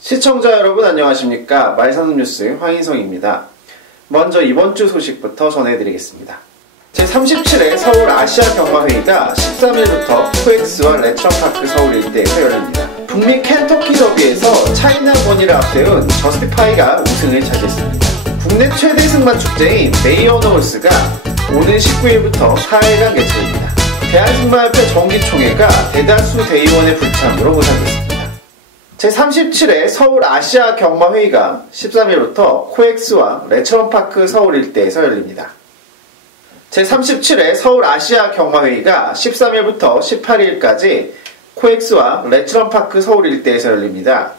시청자 여러분 안녕하십니까. 말산업뉴스 황인성입니다. 먼저 이번주 소식부터 전해드리겠습니다. 제37회 서울 아시아 경마회의가 13일부터 코엑스와 레트럼파크 서울 일대에서 열립니다. 북미 켄터키 더비에서 차이나 버니를 앞세운 저스티파이가 우승을 차지했습니다. 국내 최대 승마 축제인 메이어너홀스가 오는 19일부터 4일간 개최됩니다. 대한승마협회 정기총회가 대다수 대의원의 불참으로 무산됐습니다. 제37회 서울 아시아 경마회의가 13일부터 코엑스와 레트럼파크 서울 일대에서 열립니다. 제37회 서울 아시아 경마회의가 13일부터 18일까지 코엑스와 레트럼파크 서울 일대에서 열립니다.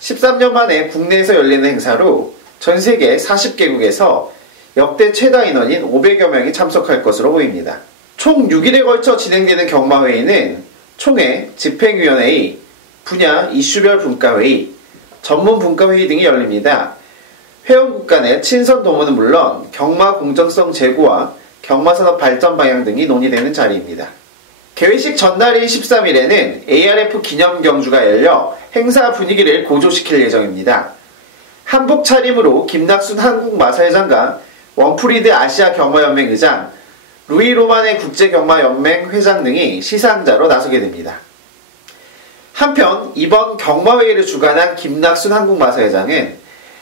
13년 만에 국내에서 열리는 행사로 전세계 40개국에서 역대 최다 인원인 500여 명이 참석할 것으로 보입니다. 총 6일에 걸쳐 진행되는 경마회의는 총회, 집행위원회의, 분야, 이슈별 분과회의, 전문 분과회의 등이 열립니다. 회원국 간의 친선 도모는 물론 경마 공정성 제고와 경마산업 발전 방향 등이 논의되는 자리입니다. 개회식 전날인 13일에는 ARF 기념 경주가 열려 행사 분위기를 고조시킬 예정입니다. 한복 차림으로 김낙순 한국마사회장과 원프리드 아시아 경마연맹 의장, 루이 로만의 국제경마연맹 회장 등이 시상자로 나서게 됩니다. 한편 이번 경마회의를 주관한 김낙순 한국마사회장은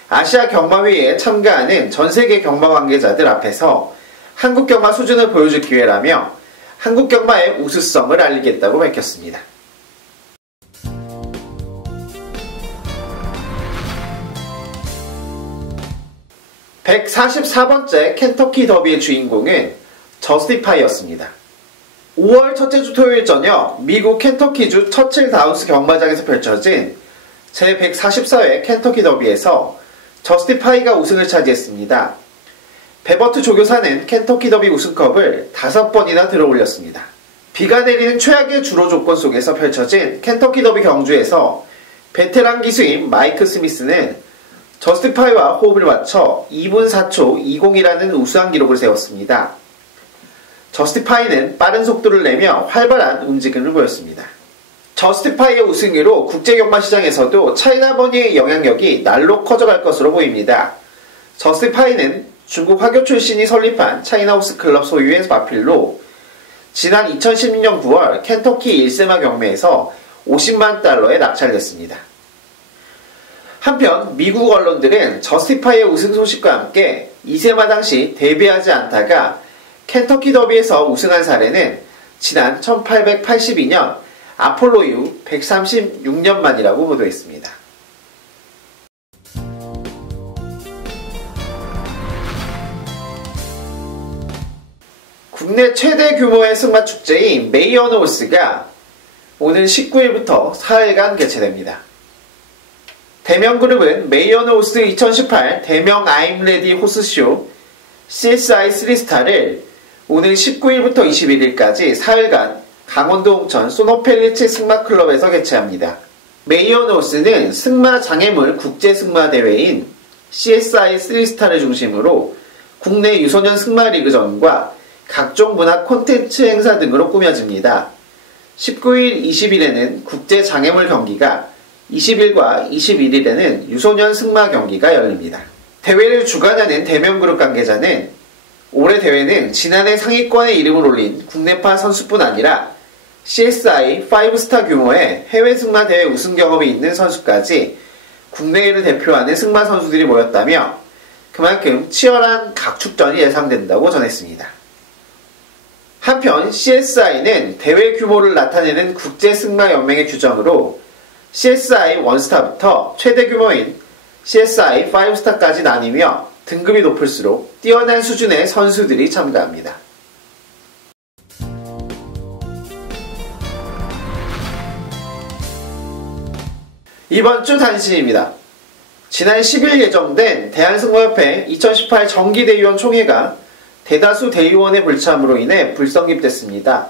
아시아 경마회의에 참가하는 전세계 경마 관계자들 앞에서 한국 경마 수준을 보여줄 기회라며 한국 경마의 우수성을 알리겠다고 밝혔습니다. (144번째) 켄터키 더비의 주인공은 저스티파이였습니다. 5월 첫째 주 토요일 저녁 미국 켄터키주 처칠 다우스 경마장에서 펼쳐진 제144회 켄터키 더비에서 저스티파이가 우승을 차지했습니다. 베버트 조교사는 켄터키 더비 우승컵을 5번이나 들어올렸습니다. 비가 내리는 최악의 주로 조건 속에서 펼쳐진 켄터키 더비 경주에서 베테랑 기수인 마이크 스미스는 저스티파이와 호흡을 맞춰 2분 4초 20이라는 우수한 기록을 세웠습니다. 저스티파이는 빠른 속도를 내며 활발한 움직임을 보였습니다. 저스티파이의 우승으로 국제경마시장에서도 차이나버니의 영향력이 날로 커져갈 것으로 보입니다. 저스티파이는 중국 화교 출신이 설립한 차이나호스 클럽 소유의 마필로 지난 2016년 9월 켄터키 1세마 경매에서 $50만 달러에 낙찰됐습니다. 한편 미국 언론들은 저스티파이의 우승 소식과 함께 2세마 당시 데뷔하지 않다가 켄터키 더비에서 우승한 사례는 지난 1882년 아폴로 이후 136년 만이라고 보도했습니다. 국내 최대 규모의 승마 축제인 메이어너홀스가 오는 19일부터 4일간 개최됩니다. 대명그룹은 메이어너홀스 2018 대명 아임레디 호스쇼 CSI 3스타를 오는 19일부터 21일까지 4일간 강원도 홍천 소노펠리치 승마클럽에서 개최합니다. 메이어너홀스는 승마 장애물 국제승마대회인 CSI 3스타를 중심으로 국내 유소년 승마리그전과 각종 문화 콘텐츠 행사 등으로 꾸며집니다. 19일, 20일에는 국제장애물 경기가, 20일과 21일에는 유소년 승마 경기가 열립니다. 대회를 주관하는 대명그룹 관계자는 올해 대회는 지난해 상위권에 이름을 올린 국내파 선수뿐 아니라 CSI 5스타 규모의 해외 승마 대회 우승 경험이 있는 선수까지 국내를 대표하는 승마 선수들이 모였다며 그만큼 치열한 각축전이 예상된다고 전했습니다. 한편 CSI는 대회 규모를 나타내는 국제승마연맹의 규정으로 CSI 1스타부터 최대 규모인 CSI 5스타까지 나뉘며 등급이 높을수록 뛰어난 수준의 선수들이 참가합니다. 이번 주 단신입니다. 지난 10일 예정된 대한승마협회 2018 정기대의원 총회가 대다수 대의원의 불참으로 인해 불성립됐습니다.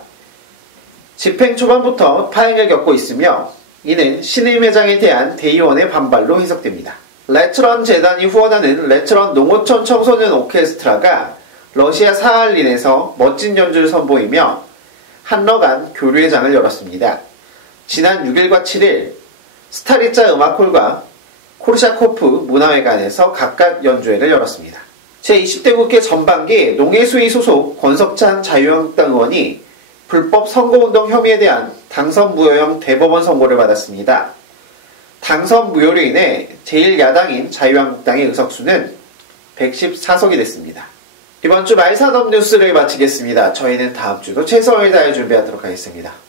집행 초반부터 파행을 겪고 있으며 이는 신임 회장에 대한 대의원의 반발로 해석됩니다. 레트런 재단이 후원하는 레트런 농어촌 청소년 오케스트라가 러시아 사할린에서 멋진 연주를 선보이며 한러간 교류회장을 열었습니다. 지난 6일과 7일 스타리짜 음악홀과 코르샤코프 문화회관에서 각각 연주회를 열었습니다. 제20대 국회 전반기 농해수위 소속 권석찬 자유한국당 의원이 불법 선거운동 혐의에 대한 당선 무효형 대법원 선고를 받았습니다. 당선 무효로 인해 제1야당인 자유한국당의 의석수는 114석이 됐습니다. 이번 주 말산업 뉴스를 마치겠습니다. 저희는 다음 주도 최선을 다해 준비하도록 하겠습니다.